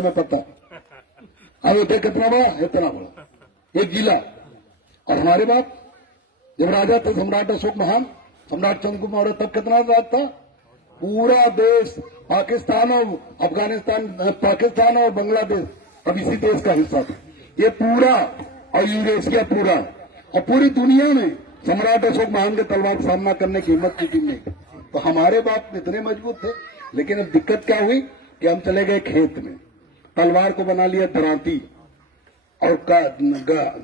में पता अयोध्या कितना बड़ा, इतना बड़ा एक जिला। और हमारे बाप जब राजा थे सम्राट अशोक महान, सम्राट चंद्रगुप्त मौर्य, तब कितना राज था? पूरा देश पाकिस्तान और अफगानिस्तान, पाकिस्तान और बांग्लादेश अब इसी देश का हिस्सा था। ये पूरा और यूरेशिया पूरा और पूरी दुनिया में सम्राट अशोक महान के तलवार का सामना करने की हिम्मत की नहीं। तो हमारे बाप इतने मजबूत थे। लेकिन अब दिक्कत क्या हुई कि हम चले गए खेत में, तलवार को बना लिया दरांती और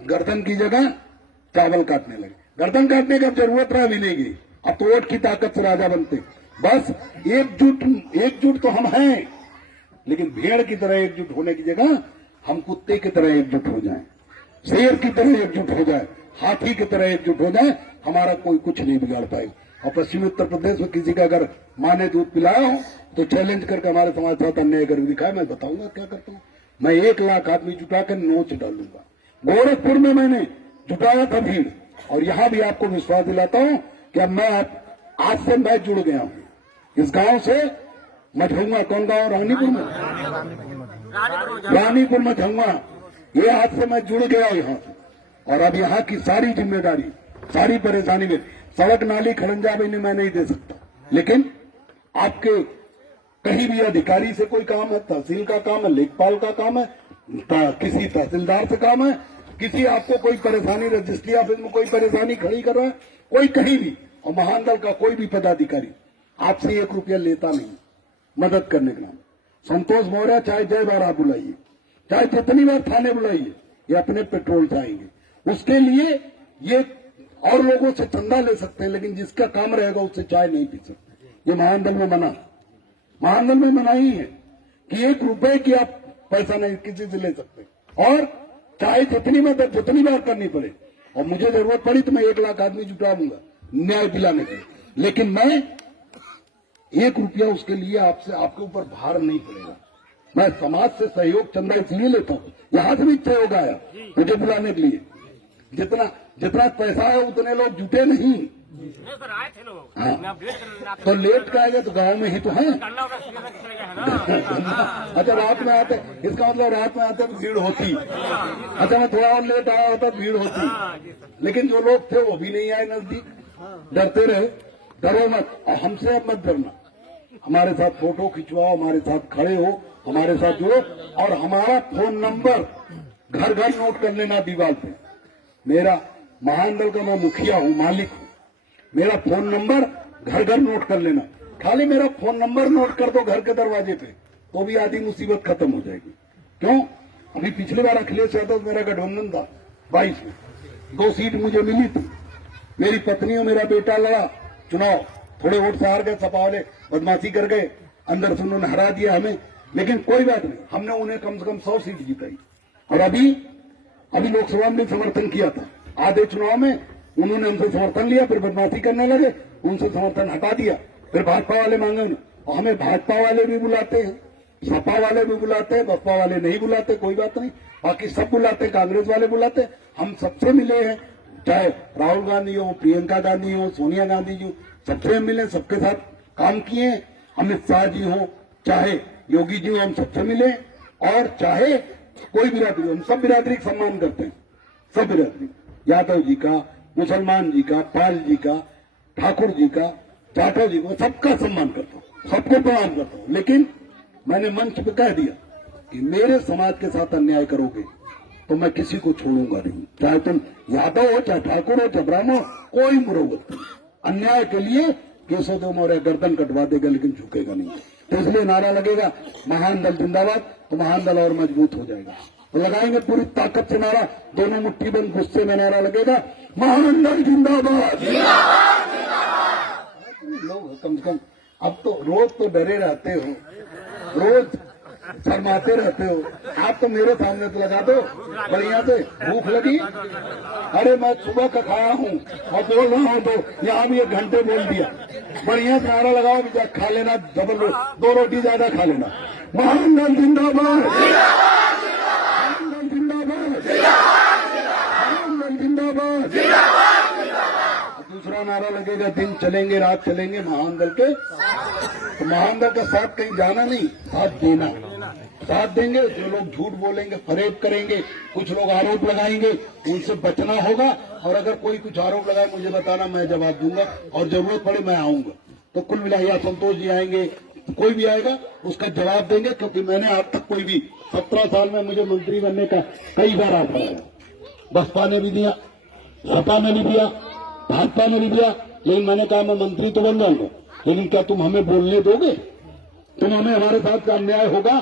गर्दन की जगह चावल काटने लगे। गर्दन काटने की अब जरूरत रहा भी नहीं गई। अब तो वोट की ताकत से राजा बनते। बस एकजुट तो हम हैं, लेकिन भेड़ की तरह एकजुट होने की जगह हम कुत्ते की तरह एकजुट हो जाएं, शेर की तरह एकजुट हो जाए, हाथी की तरह एकजुट हो जाए, हमारा कोई कुछ नहीं बिगाड़ पाएगा। और पश्चिमी उत्तर प्रदेश में किसी का अगर मां ने दूध पिलाया हो तो चैलेंज करके हमारे समाज साथ अन्याय करके दिखाए, मैं बताऊंगा क्या करता हूं। मैं 1 लाख आदमी जुटा कर नोच डालूंगा। गोरखपुर में मैंने जुटाया था भीड़, और यहां भी आपको विश्वास दिलाता हूं कि अब मैं आज से मैं जुड़ गया हूं इस गांव से। मझौआ कौन गांव? रानीपुर में, रानीपुर मझौआ, ये आज से मैं जुड़ गया यहां से। और अब यहाँ की सारी जिम्मेदारी, सारी परेशानी में सड़क नाली खड़ंजा भी मैं नहीं दे सकता, लेकिन आपके कहीं भी अधिकारी से कोई काम है, तहसील का काम है, लेखपाल का काम है, किसी तहसीलदार से काम है, किसी आपको कोई परेशानी रजिस्ट्री ऑफिस में कोई परेशानी खड़ी कर रहा है, कोई कहीं भी, और महानदल का कोई भी पदाधिकारी आपसे 1 रुपया लेता नहीं मदद करने के नाम। संतोष मौर्य चाहे जय बार आप बुलाइए, चाहे जितनी बार थाने बुलाइए, ये अपने पेट्रोल से आएंगे। उसके लिए ये और लोगों से चंदा ले सकते हैं, लेकिन जिसका काम रहेगा उससे चाय नहीं पी सकते। ये महानदल में मना, महानदल में मना ही है कि 1 रुपए की आप पैसा नहीं किसी से ले सकते, और चाहे जितनी मदद जितनी बार करनी पड़े, और मुझे जरूरत पड़ी तो मैं 1 लाख आदमी जुटा दूंगा न्याय दिलाने के लिए। लेकिन मैं 1 रुपया उसके लिए आपसे आपके ऊपर भार नहीं पड़ेगा। मैं समाज से सहयोग चंदा इसलिए लेता हूँ, यहां से भी सहयोग आया मुझे बुलाने के लिए। जितना पैसा है उतने लोग जुटे नहीं। आए थे लोग। हाँ। तो लेट का आएगा तो गांव में ही तो है। अच्छा रात में आते, इसका मतलब रात में आते तो भीड़ होती। अच्छा मैं थोड़ा और लेट आया होता भीड़ होती, लेकिन जो लोग थे वो भी नहीं आए नजदीक, डरते रहे। डरो मत, और हमसे अब मत डरना। हमारे साथ फोटो खिंचवाओ, हमारे साथ खड़े हो, हमारे साथ जुड़ो, और हमारा फोन नंबर घर घर नोट कर लेना दीवार पे। मेरा महानदल का मैं मुखिया हूं, मालिक हूं। मेरा फोन नंबर घर घर नोट कर लेना। खाली मेरा फोन नंबर नोट कर दो घर के दरवाजे पे, तो भी आधी मुसीबत खत्म हो जाएगी। क्यों? अभी पिछली बार अखिलेश यादव मेरा गठबंधन था 22 में, 2 सीट मुझे मिली थी। मेरी पत्नी और मेरा बेटा लड़ा चुनाव, थोड़े वोट से हार गए, सपा वाले बदमाशी कर गए, अंदर से उन्होंने हरा दिया हमें। लेकिन कोई बात नहीं, हमने उन्हें कम से कम 100 सीट जिताई। और अभी लोकसभा में समर्थन किया था। आधे चुनाव में उन्होंने हमसे समर्थन लिया, फिर बदमाशी करने लगे, उनसे समर्थन हटा दिया, फिर भाजपा वाले मांगे उन्हें। और हमें भाजपा वाले भी बुलाते हैं, सपा वाले भी बुलाते हैं, बसपा वाले नहीं बुलाते, कोई बात नहीं, बाकी सब बुलाते, कांग्रेस वाले बुलाते। हम सबसे मिले हैं, चाहे राहुल गांधी हो, प्रियंका गांधी हो, सोनिया गांधी जी हो, सबसे मिले, सबके साथ काम किए। अमित शाह जी हो, चाहे योगी जी हो, हम सबसे मिले। और चाहे कोई बिरादरी, हम सब बिरादरी का सम्मान करते हैं, सब बिरादरी, यादव जी का, मुसलमान जी का, पाल जी का, ठाकुर जी का, जाटव जी का, सबका सम्मान करता हूँ, सबको प्रणाम करता हूँ। लेकिन मैंने मंच पे कह दिया कि मेरे समाज के साथ अन्याय करोगे तो मैं किसी को छोड़ूंगा नहीं, चाहे तुम यादव हो, चाहे ठाकुर हो, चाहे ब्राह्मण हो, कोई मुरव्वत नहीं। अन्याय के लिए केशवदेव मौर्य गर्दन कटवा देगा, लेकिन झुकेगा नहीं। तो इसलिए नारा लगेगा महानदल जिंदाबाद, तो महानदल और मजबूत हो जाएगा। तो लगाएंगे पूरी ताकत से नारा, दोनों मुट्ठी बंद गुस्से में नारा लगेगा, महानदल जिंदाबाद। लोग कम से कम अब तो रोज तो डरे रहते हो, रोज शर्माते रहते हो, आप तो मेरे सामने तो लगा दो बढ़िया से। भूख लगी, अरे मैं सुबह का खाया हूँ और बोल रहा हूँ, तो यहाँ भी 1 घंटे बोल दिया, बढ़िया से नारा लगाओ, खा लेना, डबल 2 रोटी ज्यादा खा लेना। महानदल जिंदाबाद, महानदल जिंदाबाद, महानदल जिंदाबाद। दूसरा नारा लगेगा, दिन चलेंगे रात चलेंगे महानदल के। तो महानदल का साथ कहीं जाना नहीं, साथ देना। साथ देंगे। जो लोग झूठ बोलेंगे, फरेब करेंगे, कुछ लोग आरोप लगाएंगे, उनसे बचना होगा। और अगर कोई कुछ आरोप लगाए मुझे बताना, मैं जवाब दूंगा और जरूरत पड़े मैं आऊंगा। तो कुल मिलाकर संतोष जी आएंगे, कोई भी आएगा उसका जवाब देंगे, क्योंकि मैंने आज तक कोई भी 17 साल में मुझे मंत्री बनने का कई बार ऑफर आया। बसपा ने भी दिया, सपा ने भी दिया, भाजपा ने भी दिया, लेकिन मैंने कहा मैं मंत्री तो बन जाऊंगा, लेकिन क्या तुम हमें बोलने दोगे? तुम हमें, हमारे साथ का अन्याय होगा